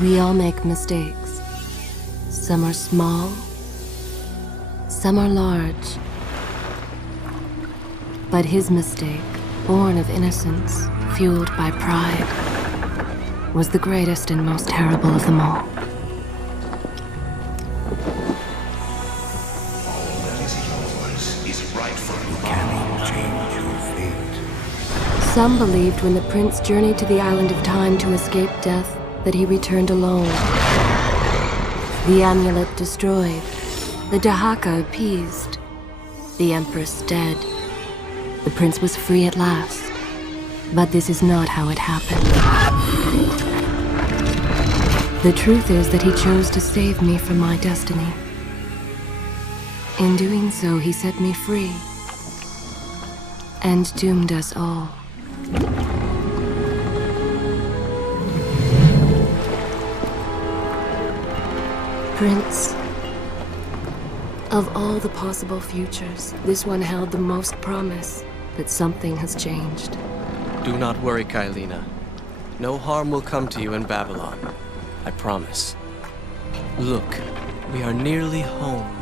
We all make mistakes. Some are small, some are large. But his mistake, born of innocence, fueled by pride, was the greatest and most terrible of them all. Some believed when the prince journeyed to the island of time to escape death that he returned alone. The amulet destroyed, the Dahaka appeased, the empress dead. The prince was free at last. But this is not how it happened. The truth is that he chose to save me from my destiny. In doing so, he set me free and doomed us all. Prince, of all the possible futures, this one held the most promise that something has changed. Do not worry, Kailina. No harm will come to you in Babylon. I promise. Look, we are nearly home.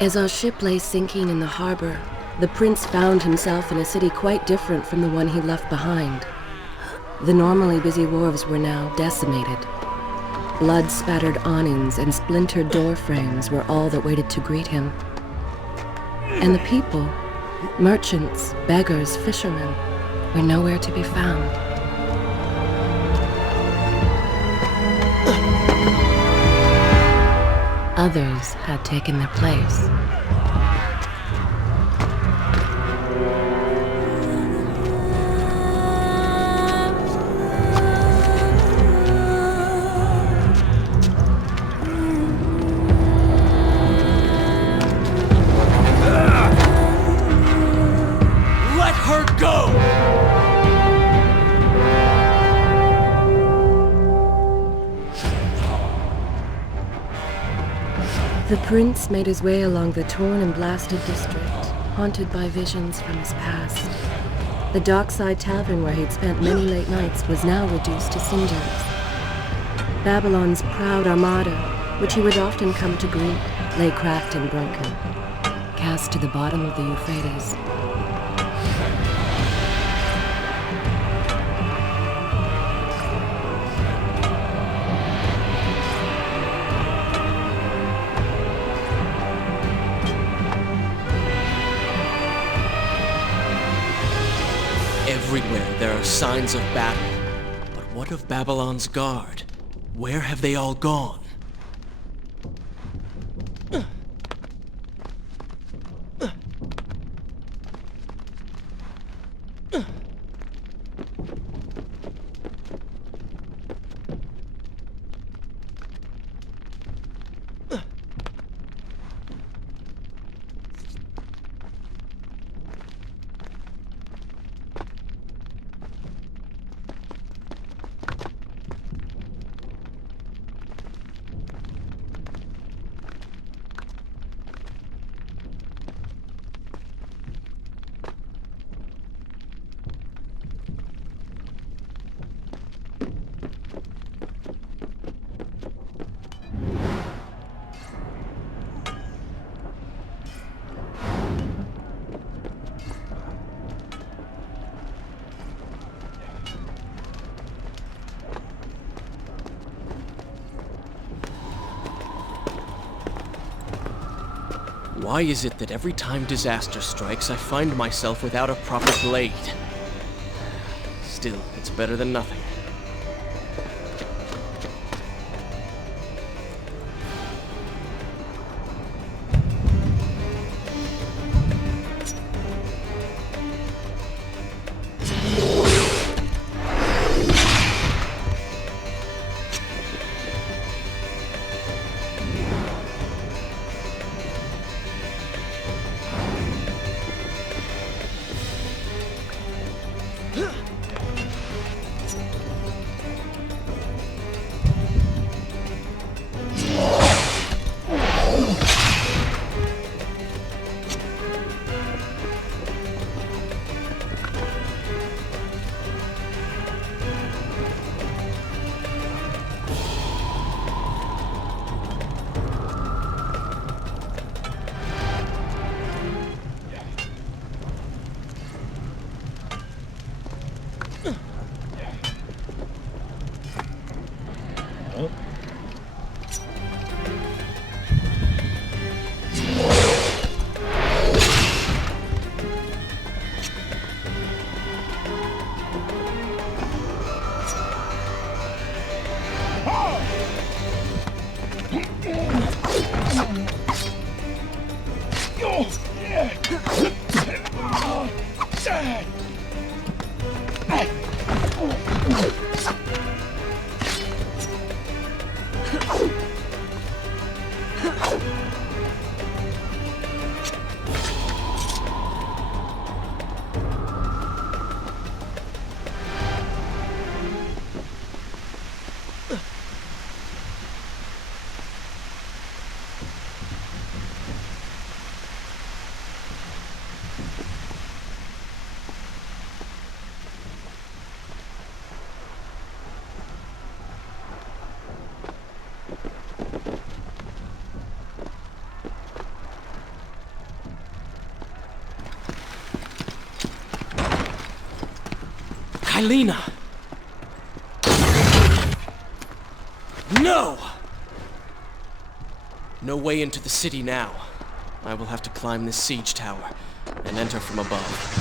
As our ship lay sinking in the harbor, the prince found himself in a city quite different from the one he left behind. The normally busy wharves were now decimated. Blood-spattered awnings and splintered door frames were all that waited to greet him. And the people, merchants, beggars, fishermen, were nowhere to be found. Others had taken their place. Let her go! The prince made his way along the torn and blasted district, haunted by visions from his past. The dockside tavern where he'd spent many late nights was now reduced to cinders. Babylon's proud armada, which he would often come to greet, lay cracked and broken, cast to the bottom of the Euphrates. Everywhere there are signs of battle. But what of Babylon's guard? Where have they all gone? Why is it that every time disaster strikes, I find myself without a proper blade? Still, it's better than nothing. Kylina! No! No way into the city now. I will have to climb this siege tower and enter from above.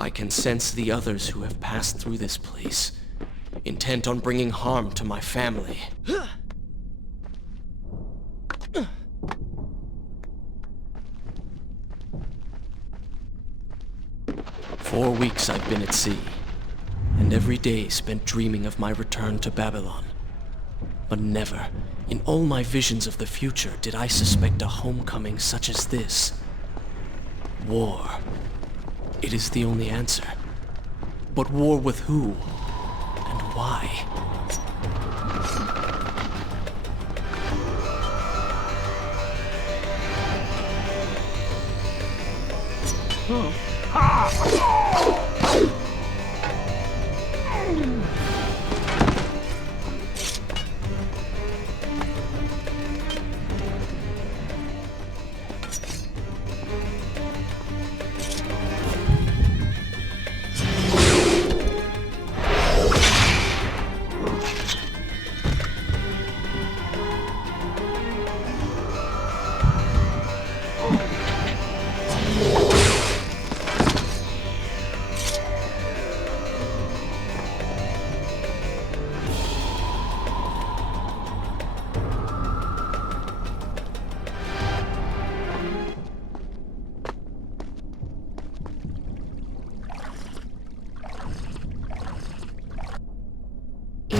I can sense the others who have passed through this place, intent on bringing harm to my family. 4 weeks I've been at sea, and every day spent dreaming of my return to Babylon. But never, in all my visions of the future, did I suspect a homecoming such as this. War. It is the only answer. But war with who? And why?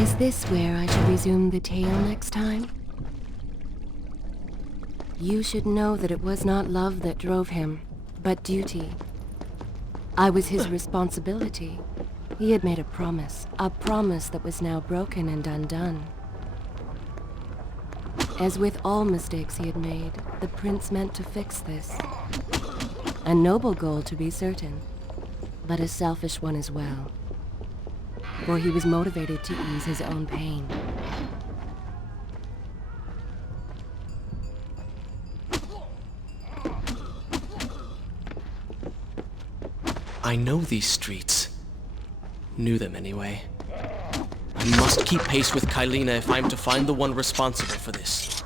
Is this where I should resume the tale next time? You should know that it was not love that drove him, but duty. I was his responsibility. He had made a promise that was now broken and undone. As with all mistakes he had made, the prince meant to fix this. A noble goal, to be certain, but a selfish one as well. For he was motivated to ease his own pain. I know these streets. Knew them anyway. I must keep pace with Kylina if I'm to find the one responsible for this.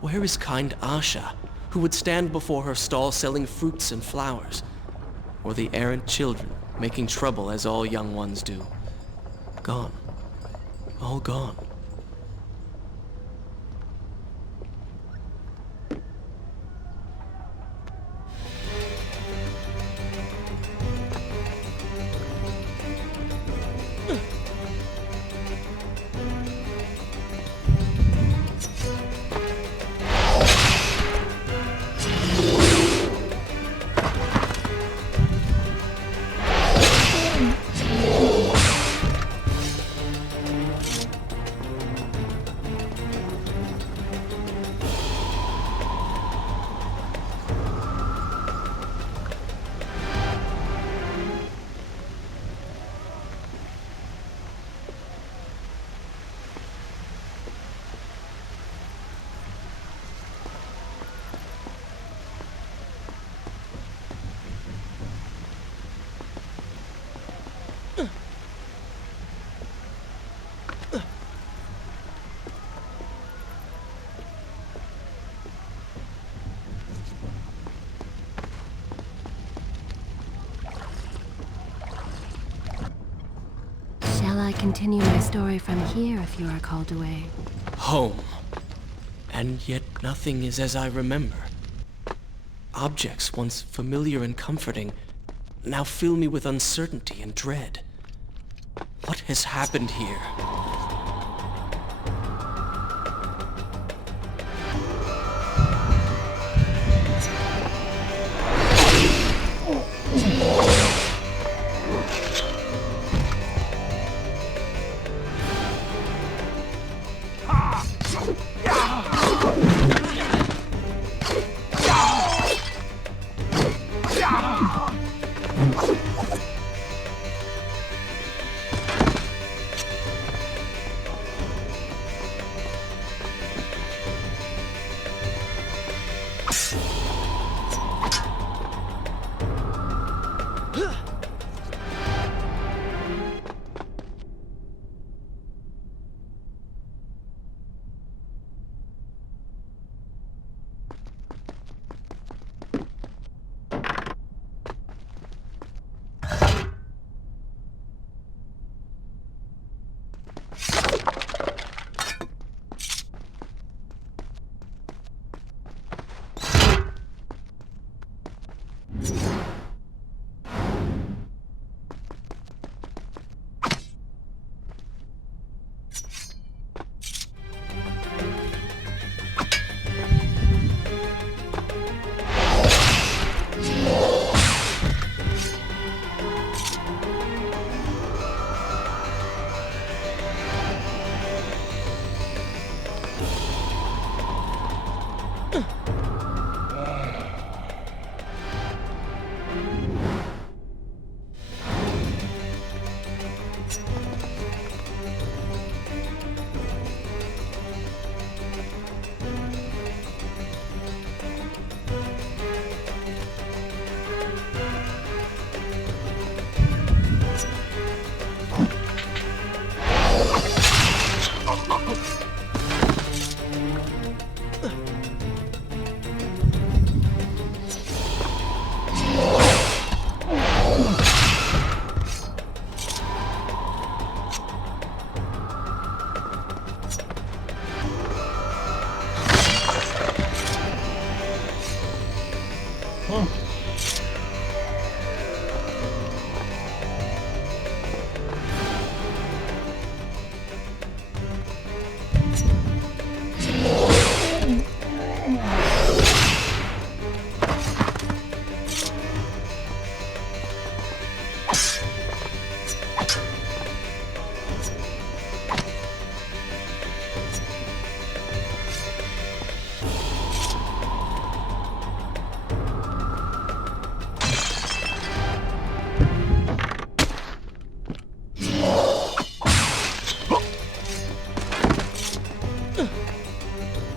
Where is kind Asha, who would stand before her stall selling fruits and flowers? Or the errant children, making trouble as all young ones do? Gone. All gone. Shall I continue my story from here if you are called away? Home. And yet nothing is as I remember. Objects once familiar and comforting now fill me with uncertainty and dread. What has happened here?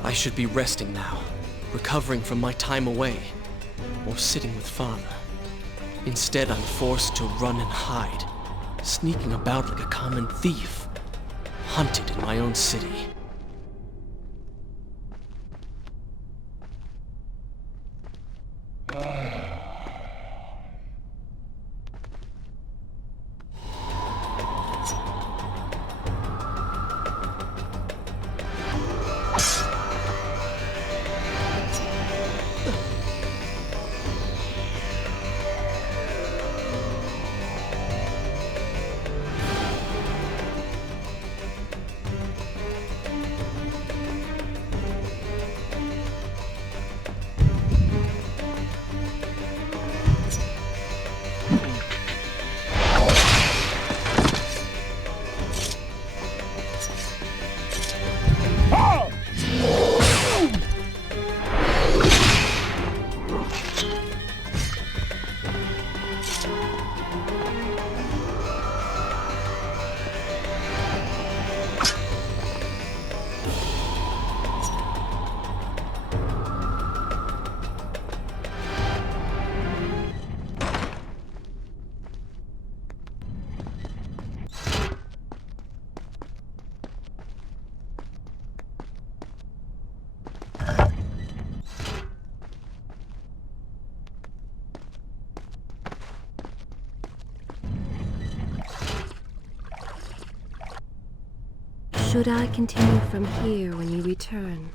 I should be resting now, recovering from my time away, or sitting with Father. Instead, I'm forced to run and hide, sneaking about like a common thief, hunted in my own city. should I continue from here when you return?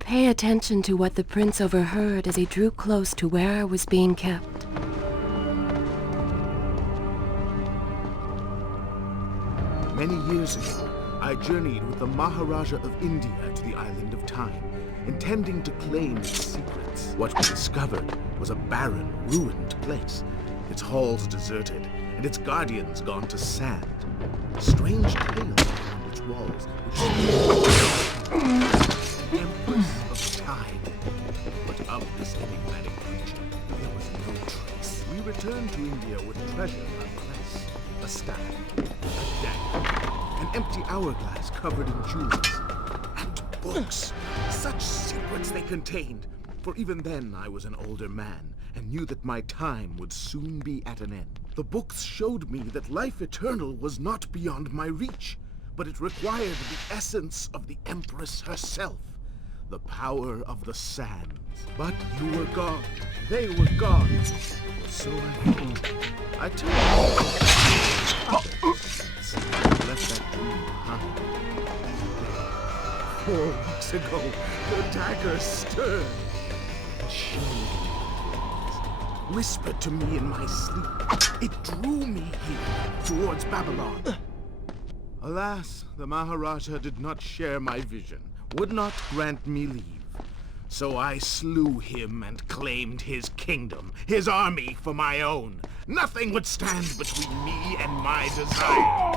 Pay attention to what the prince overheard as he drew close to where I was being kept. Many years ago, I journeyed with the Maharaja of India to the island of Time, intending to claim its secrets. What we discovered was a barren, ruined place, its halls deserted, and its guardians gone to sand. Strange tales around its walls, the Empress of Time. But of this enigmatic creature, there was no trace. We returned to India with treasure nonetheless. A staff, a dagger, an empty hourglass covered in jewels, and books. Such secrets they contained. For even then I was an older man, and knew that my time would soon be at an end. The books showed me that life eternal was not beyond my reach, but it required the essence of the Empress herself, the power of the sands. But you were gone. They were gone. So I turned. Left that dream behind. 4 weeks ago, the dagger stirred. It showed me, whispered to me in my sleep. It drew me here, towards Babylon. Alas, the Maharaja did not share my vision, would not grant me leave. So I slew him and claimed his kingdom, his army for my own. Nothing would stand between me and my desire.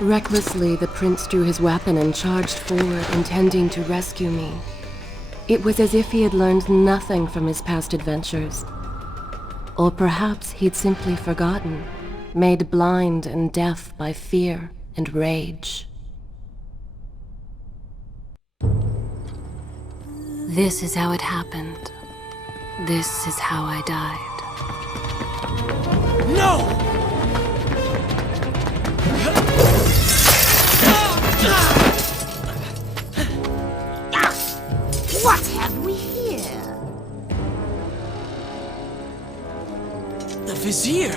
Recklessly, the prince drew his weapon and charged forward, intending to rescue me. It was as if he had learned nothing from his past adventures. Or perhaps he'd simply forgotten, made blind and deaf by fear and rage. This is how it happened. This is how I died. No! What have we here? The Vizier!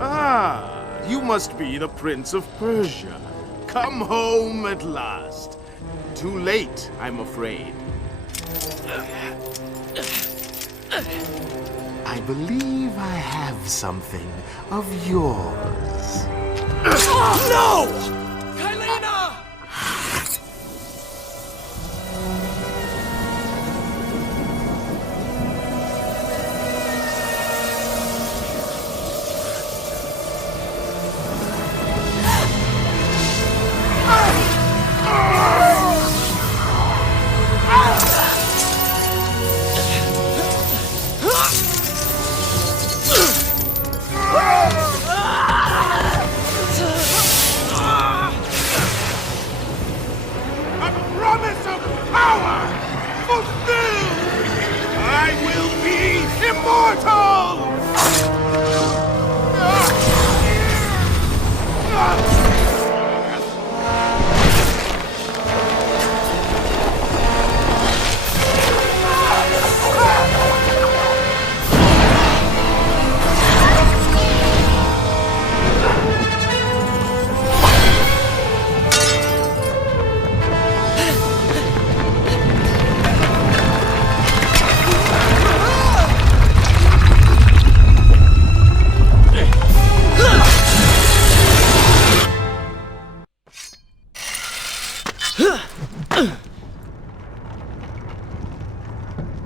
Ah, you must be the Prince of Persia. Come home at last. Too late, I'm afraid. I believe I have something of yours. No! Kylena!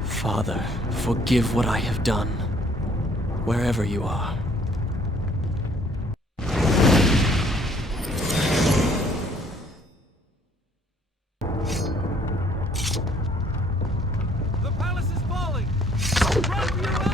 Father, forgive what I have done, wherever you are. The palace is falling! Run for your lives!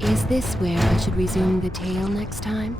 Is this where I should resume the tale next time?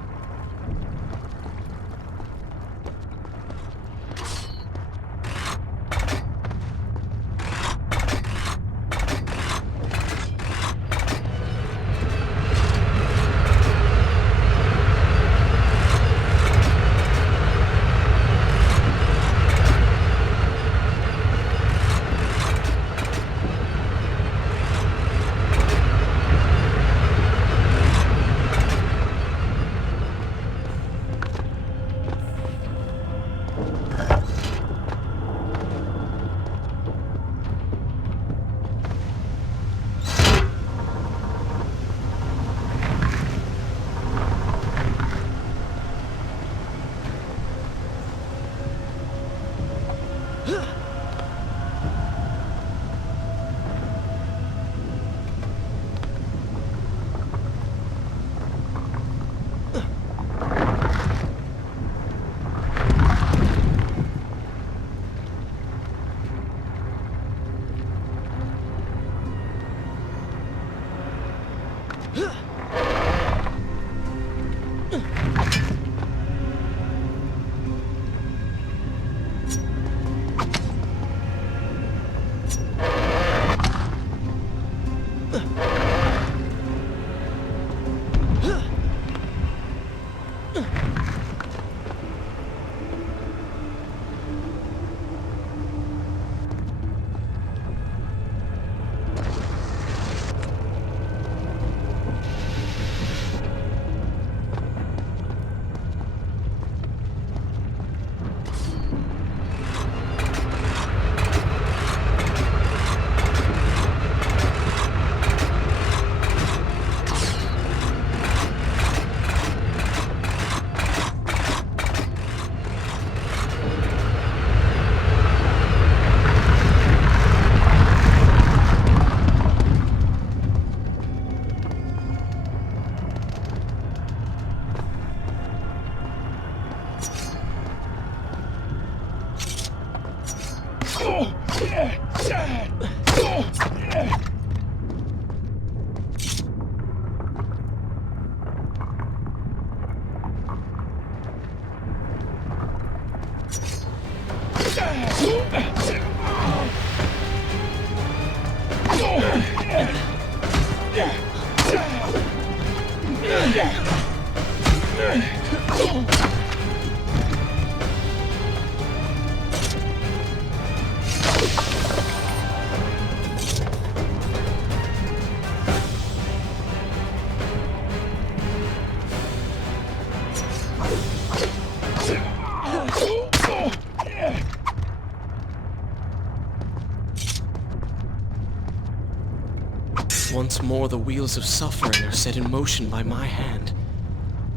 Once more, the wheels of suffering are set in motion by my hand.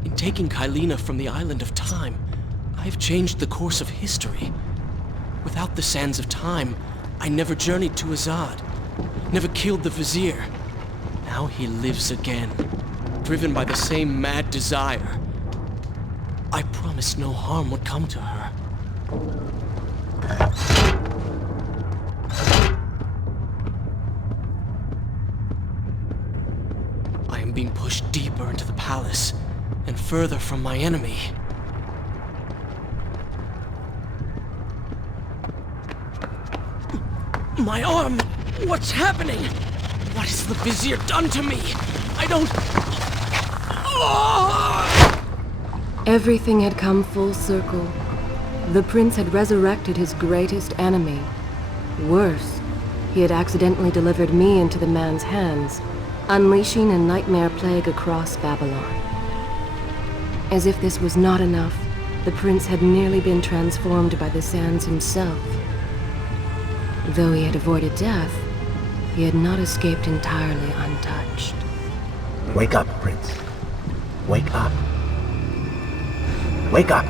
In taking Kylina from the island of time, I have changed the course of history. Without the sands of time, I never journeyed to Azad, never killed the Vizier. Now he lives again, driven by the same mad desire. I promised no harm would come to her. I am being pushed deeper into the palace and further from my enemy. My arm! What's happening? What has the Vizier done to me? I don't... Oh! Everything had come full circle. The prince had resurrected his greatest enemy. Worse, he had accidentally delivered me into the man's hands, unleashing a nightmare plague across Babylon. As if this was not enough, the prince had nearly been transformed by the sands himself. Though he had avoided death, he had not escaped entirely untouched. Wake up, Prince. Wake up. Wake up!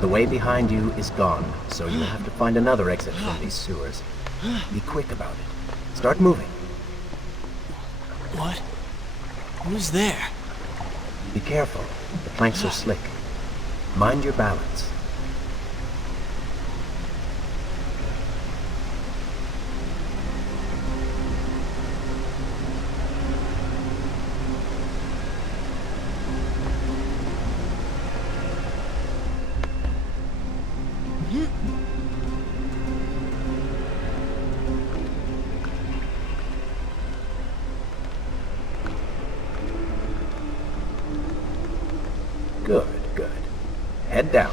The way behind you is gone, so you'll have to find another exit from these sewers. Be quick about it. Start moving. What? Who's there? Be careful. The planks are slick. Mind your balance. Good, good. Head down.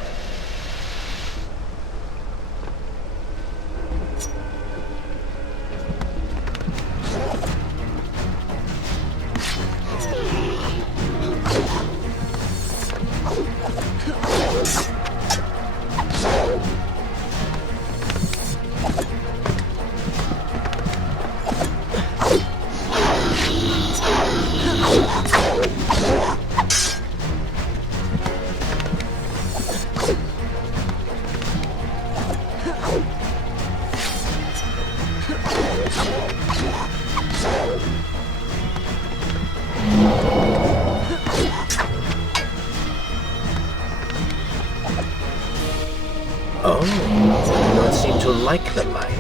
Oh, you do not seem to like the light.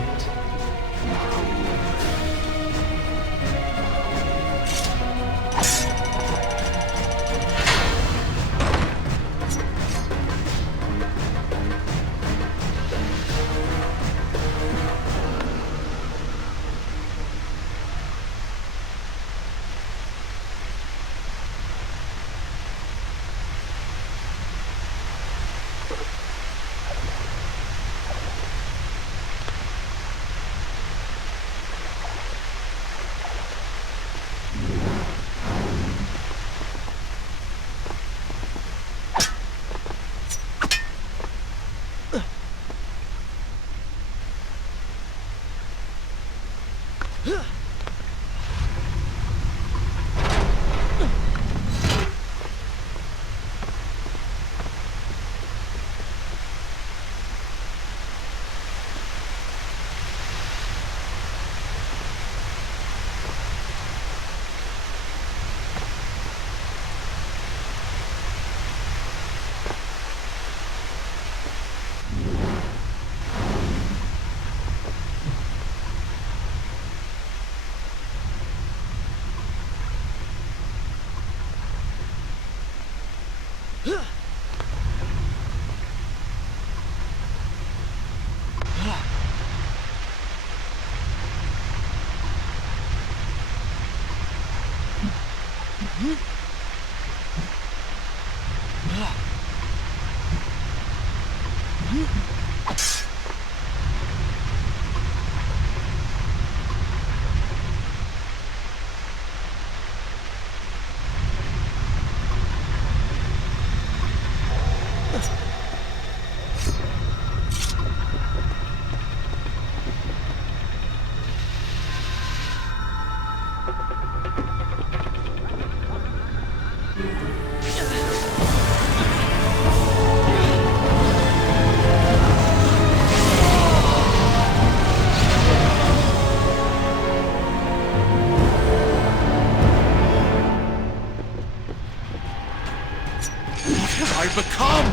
have I become?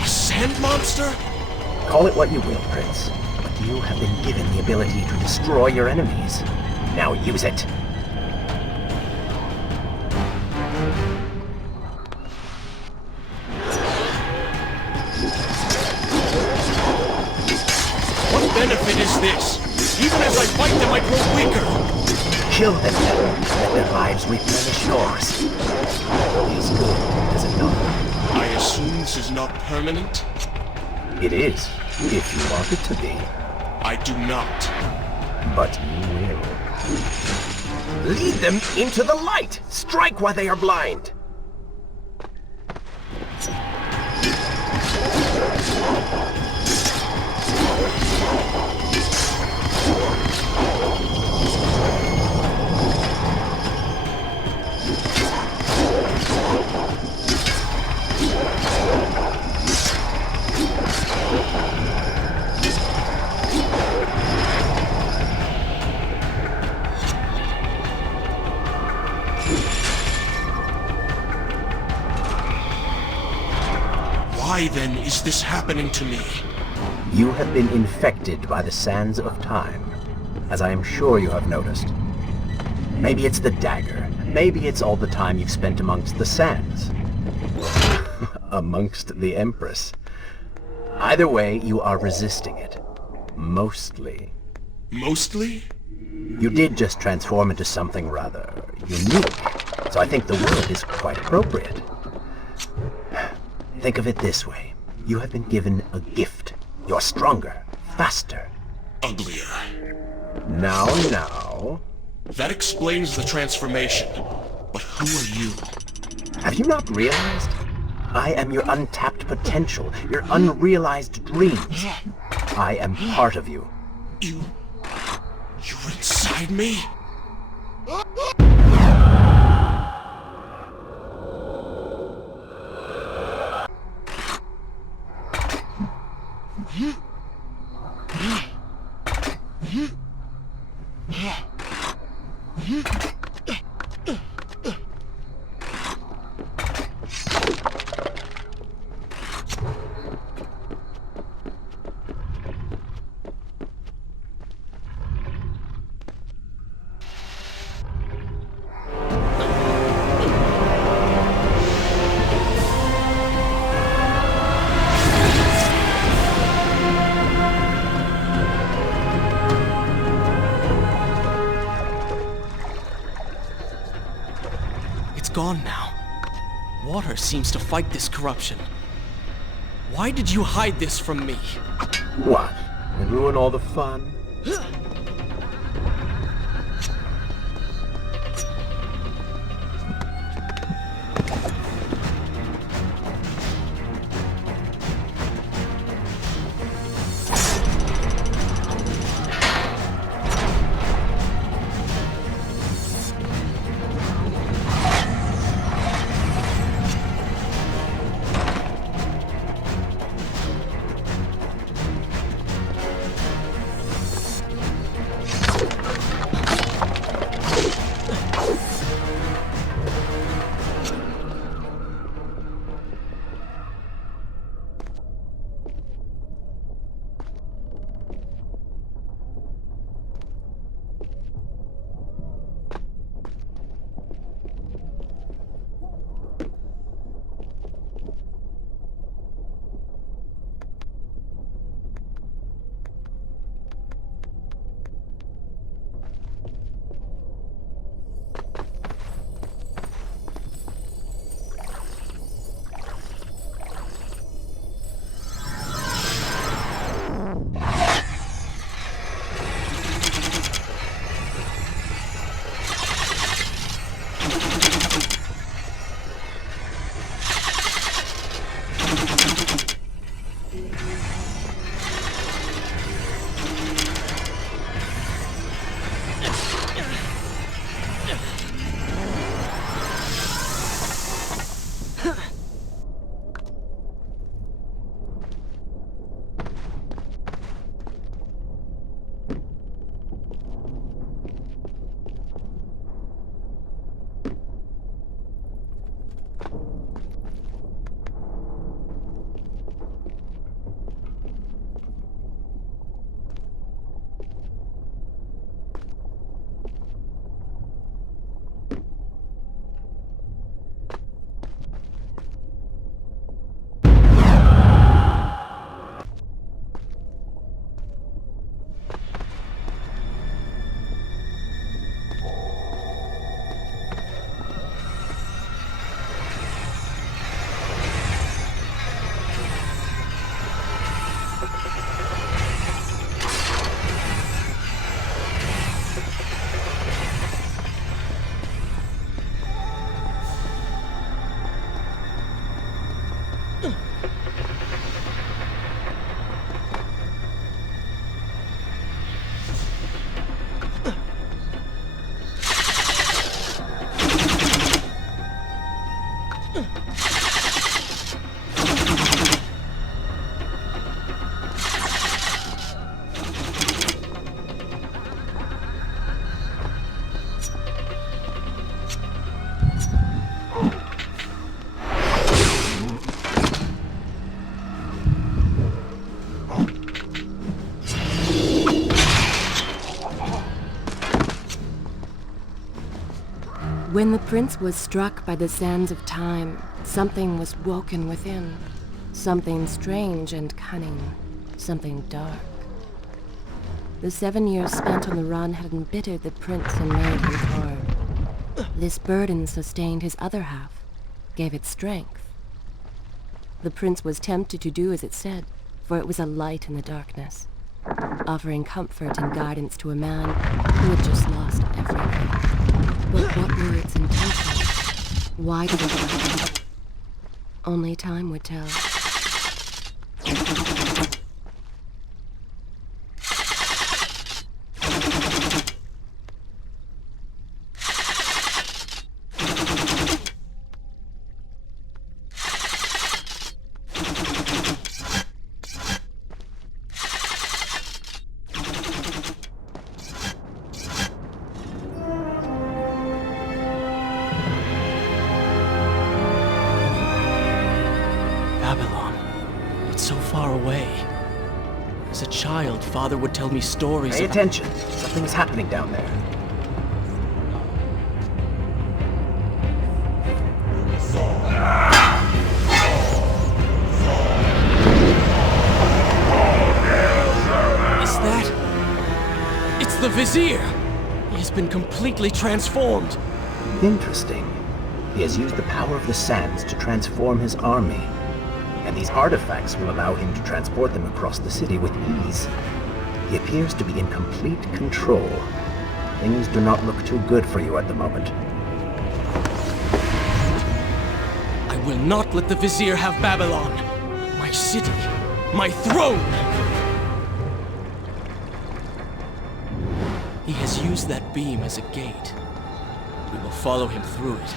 A sand monster? Call it what you will, Prince, but you have been given the ability to destroy your enemies. Now use it. What benefit is this? Even as I fight them, I grow weaker. Kill them then. Let their lives replenish yours. It is good, is it not? I assume this is not permanent? It is, if you want it to be. I do not. But you will. Lead them into the light! Strike while they are blind! Why then is this happening to me? You have been infected by the sands of time, as I am sure you have noticed. Maybe it's the dagger. Maybe it's all the time you've spent amongst the sands. Amongst the Empress. Either way, you are resisting it. Mostly. Mostly? You did just transform into something rather unique, so I think the word is quite appropriate. Think of it this way. You have been given a gift. You're stronger, faster. Uglier. Now. That explains the transformation. But who are you? Have you not realized? I am your untapped potential, your unrealized dreams. I am part of you. You're inside me? It's gone now. Water seems to fight this corruption. Why did you hide this from me? What? And ruin all the fun? When the prince was struck by the sands of time, something was woken within. Something strange and cunning. Something dark. The 7 years spent on the run had embittered the prince and made him hard. This burden sustained his other half, gave it strength. The prince was tempted to do as it said, for it was a light in the darkness, offering comfort and guidance to a man who had just lost everything. But what were its intentions? Why did it happen? Only time would tell. Babylon. It's so far away. As a child, Father would tell me stories Pay of... attention. Something's happening down there. Is that... It's the Vizier! He has been completely transformed. Interesting. He has used the power of the sands to transform his army. And these artifacts will allow him to transport them across the city with ease. He appears to be in complete control. Things do not look too good for you at the moment. I will not let the Vizier have Babylon. My city. My throne! He has used that beam as a gate. We will follow him through it.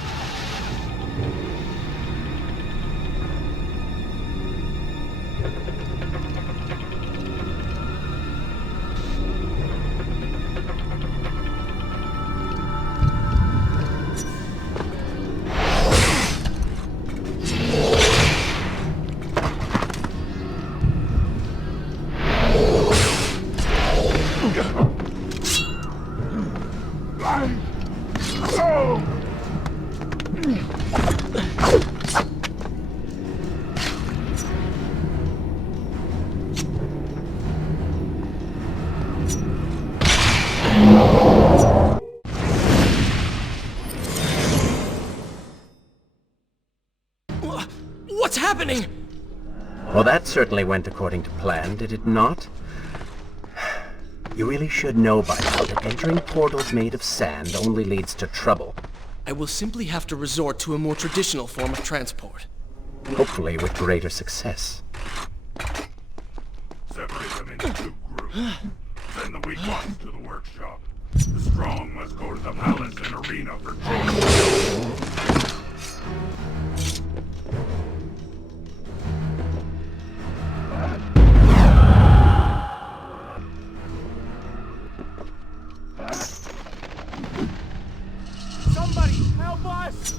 What's happening? Well, that certainly went according to plan, did it not? You really should know by now that entering portals made of sand only leads to trouble. I will simply have to resort to a more traditional form of transport. Hopefully with greater success. Separate them into 2 groups. Send the weak ones to the workshop. The strong must go to the palace and arena for training. Somebody help us!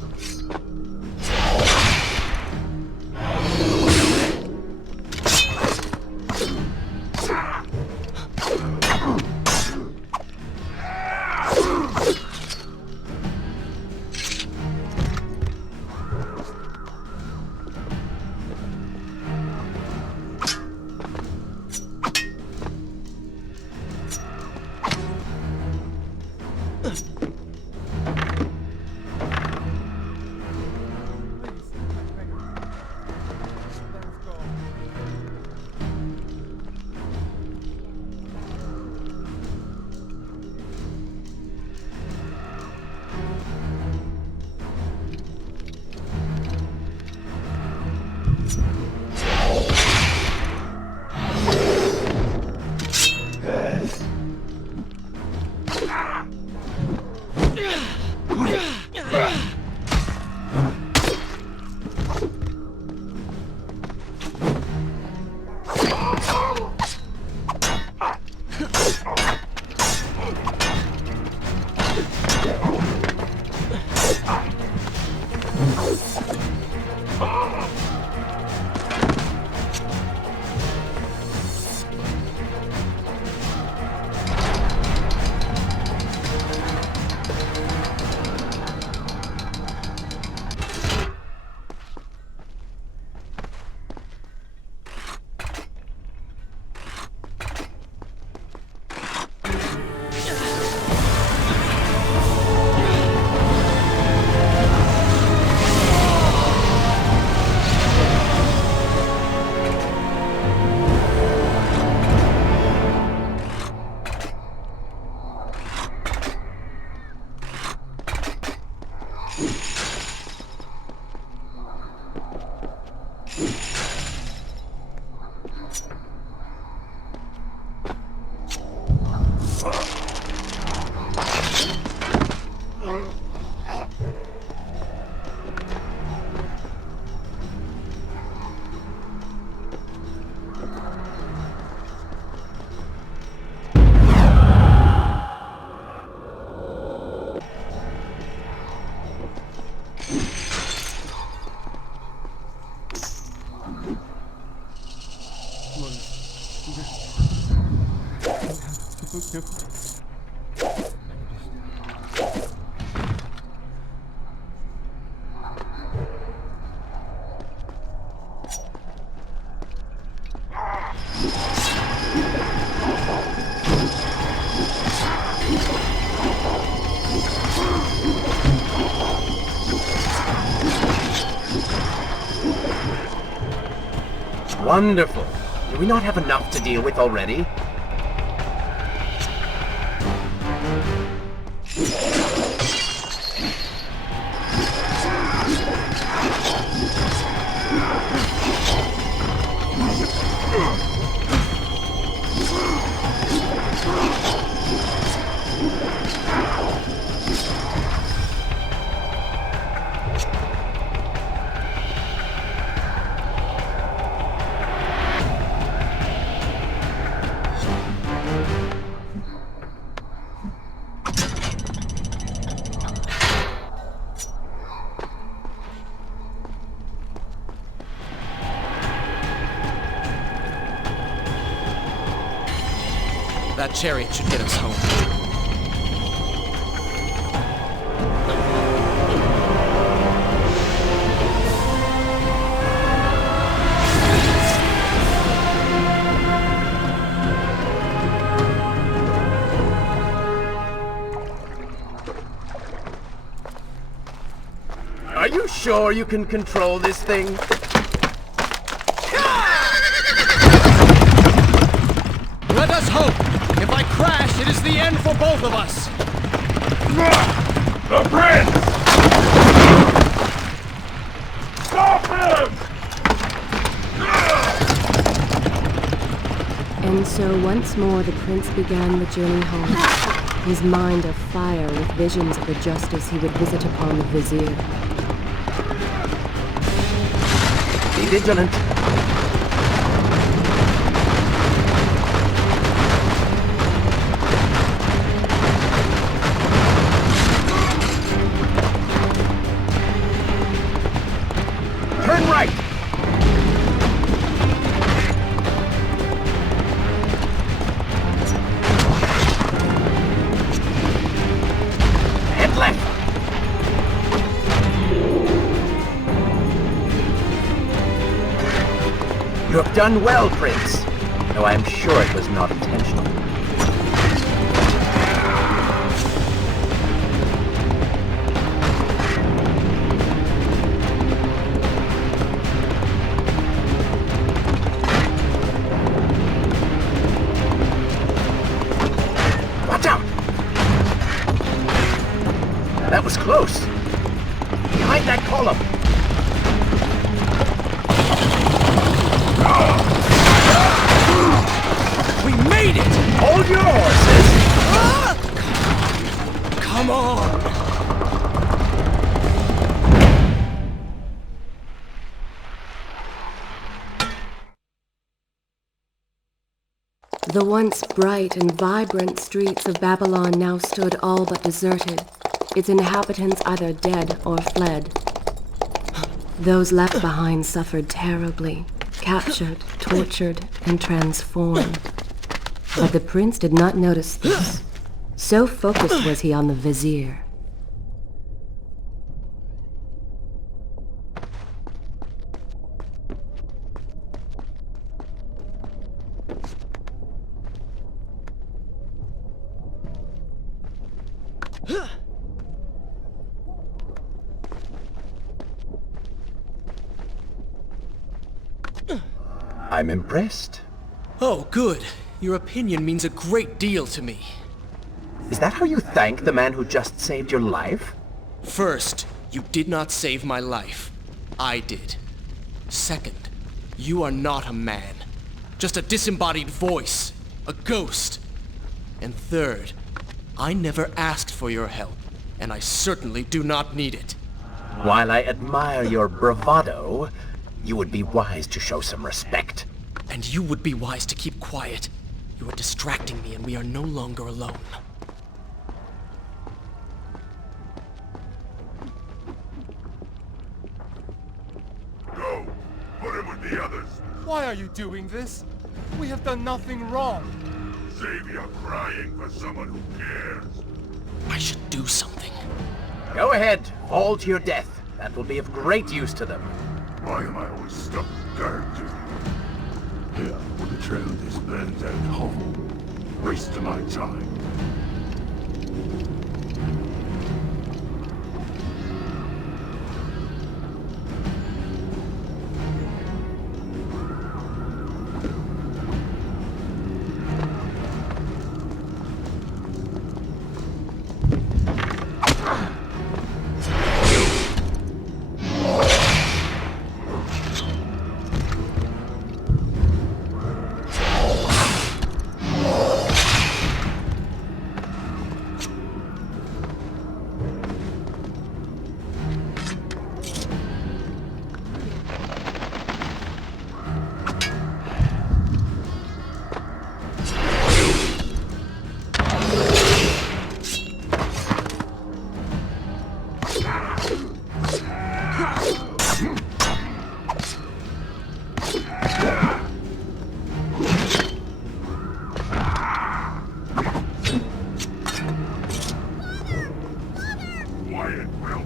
Wonderful. Do we not have enough to deal with already? That chariot should get us home. Are you sure you can control this thing? Let us hope! If I crash, it is the end for both of us! The prince! Stop him! And so once more the prince began the journey home, his mind afire with visions of the justice he would visit upon the vizier. Be vigilant. Turn right! And left! You have done well, Prince, though I am sure it was not intentional. Watch out! That was close. Behind that column. We made it! Hold your horses! Come on! The once bright and vibrant streets of Babylon now stood all but deserted, its inhabitants either dead or fled. Those left behind suffered terribly, captured, tortured, and transformed. But the prince did not notice this. So focused was he on the vizier. I'm impressed. Oh, good. Your opinion means a great deal to me. Is that how you thank the man who just saved your life? First, you did not save my life. I did. Second, you are not a man. Just a disembodied voice. A ghost. And third, I never asked for your help, and I certainly do not need it. While I admire your bravado, you would be wise to show some respect. And you would be wise to keep quiet. You are distracting me and we are no longer alone. Go! Put him with the others! Why are you doing this? We have done nothing wrong. Save your crying for someone who cares! I should do something. Go ahead, fall to your death. That will be of great use to them. Why am I always stuck with guard duty? Here, for the trail this bends and hovel. Wasting my time. Quiet, Will.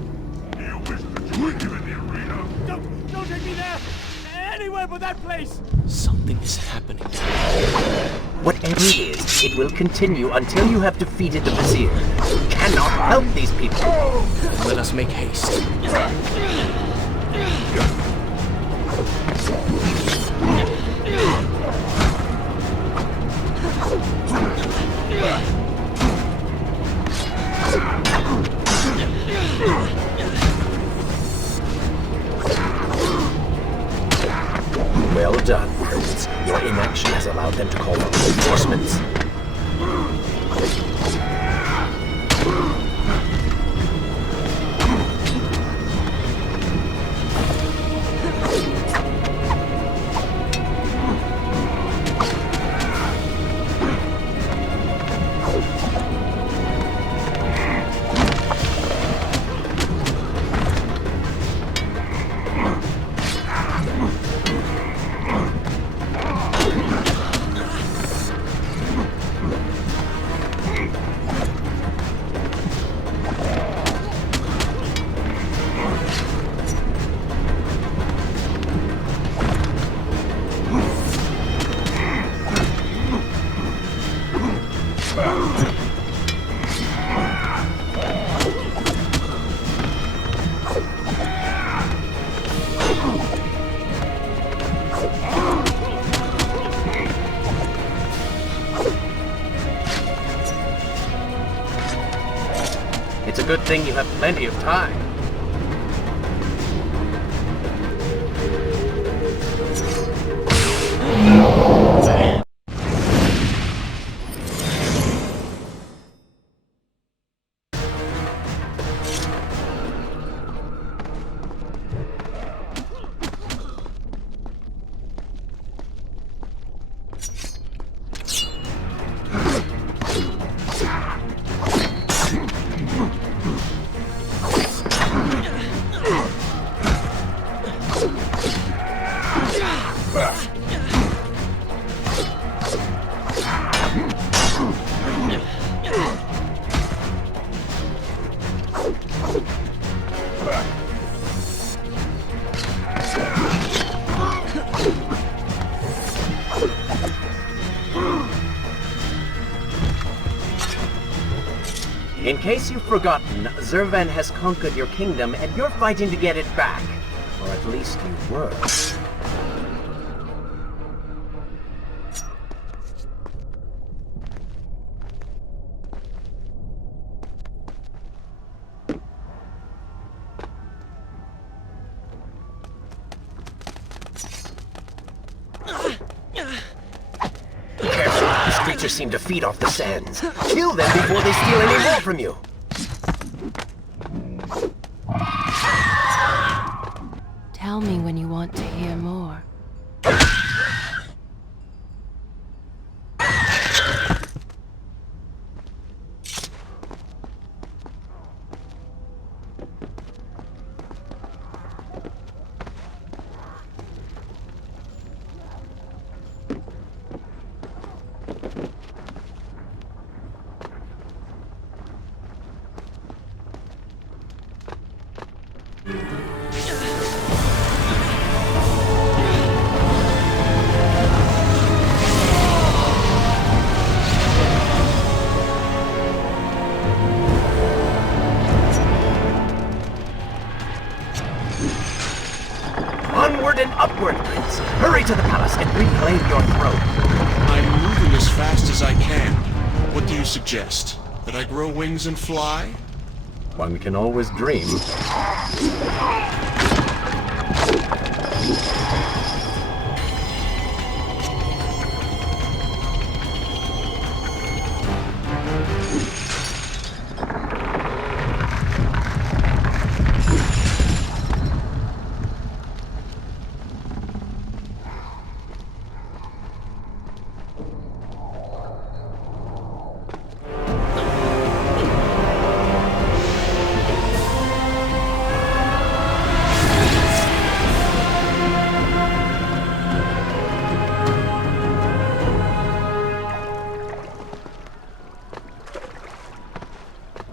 Do you wish to join him in the arena? Don't take me there! Anywhere but that place! Something is happening. Whatever it is, it will continue until you have defeated the Vizier. You cannot help these people. Then let us make haste. Well done, Prince. Your inaction has allowed them to call for reinforcements. It's a good thing you have plenty of time. In case you've forgotten, Zurvan has conquered your kingdom and you're fighting to get it back. Or at least you were. creatures seem to feed off the sands. Kill them before they steal any more from you. Tell me when you want to hear more. Onward and upward, Prince. Hurry to the palace and reclaim your throne. I'm moving as fast as I can. What do you suggest? That I grow wings and fly? One can always dream.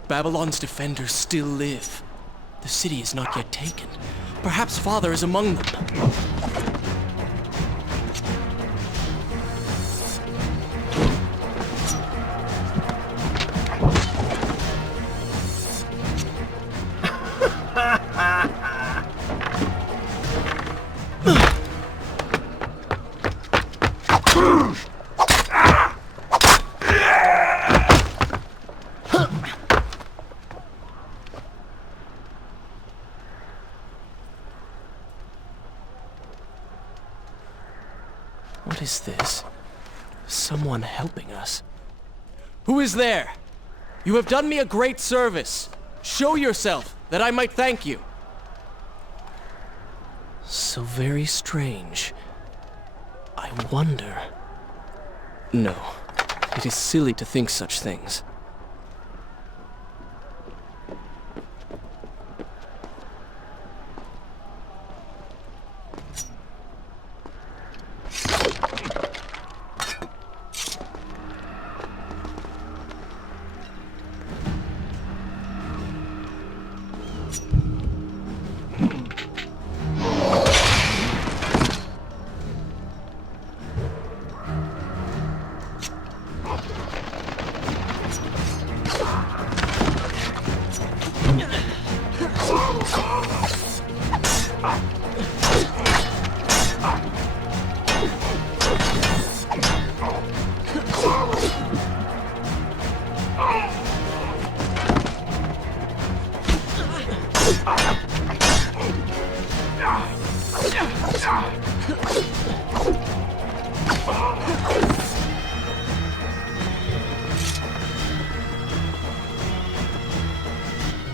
Babylon's defenders still live. The city is not yet taken. Perhaps Father is among them. What is this? Someone helping us. Who is there? You have done me a great service. Show yourself, that I might thank you. So very strange. I wonder... No, it is silly to think such things.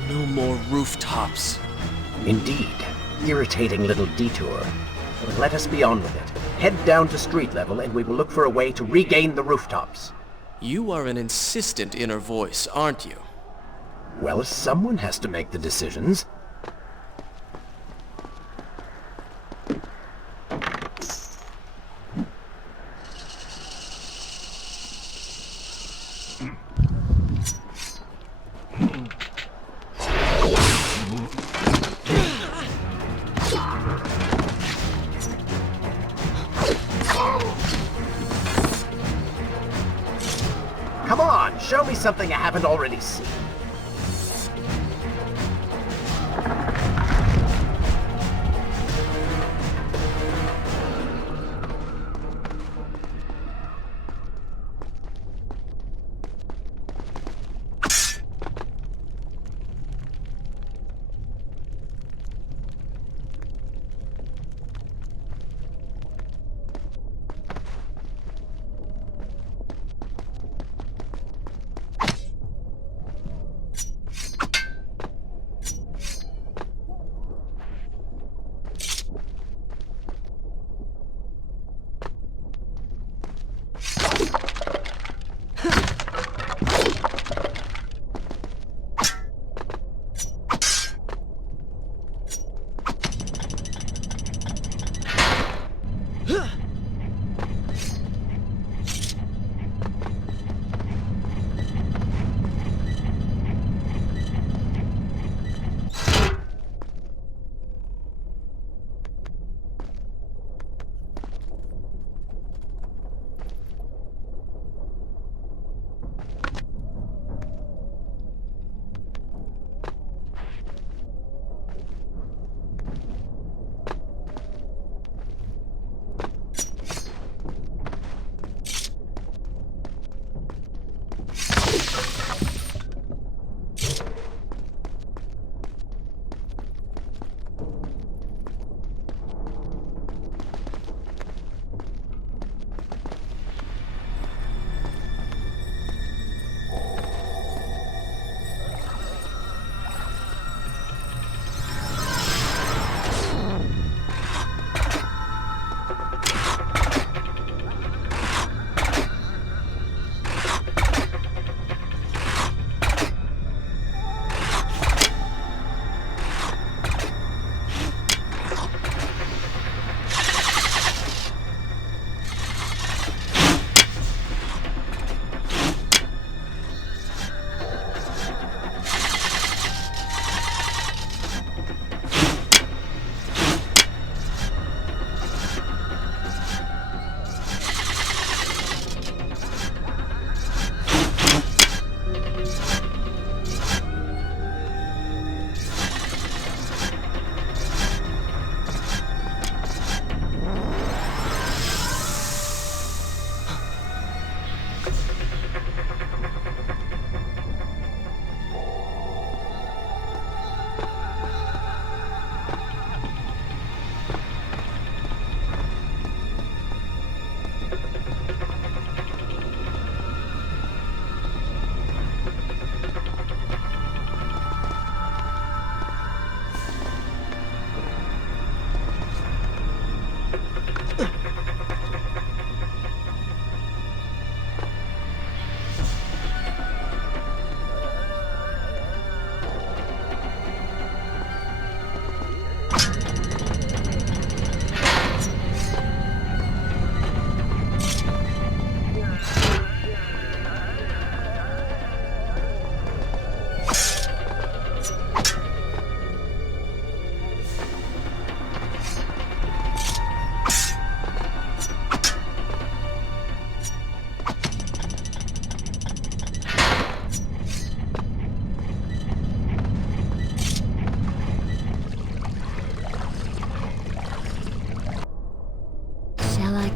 No more rooftops. Indeed. Irritating little detour. But let us be on with it. Head down to street level and we will look for a way to regain the rooftops. You are an insistent inner voice, aren't you? Well, someone has to make the decisions. Come on, show me something I haven't already seen.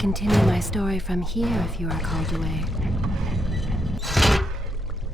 continue my story from here if you are called away.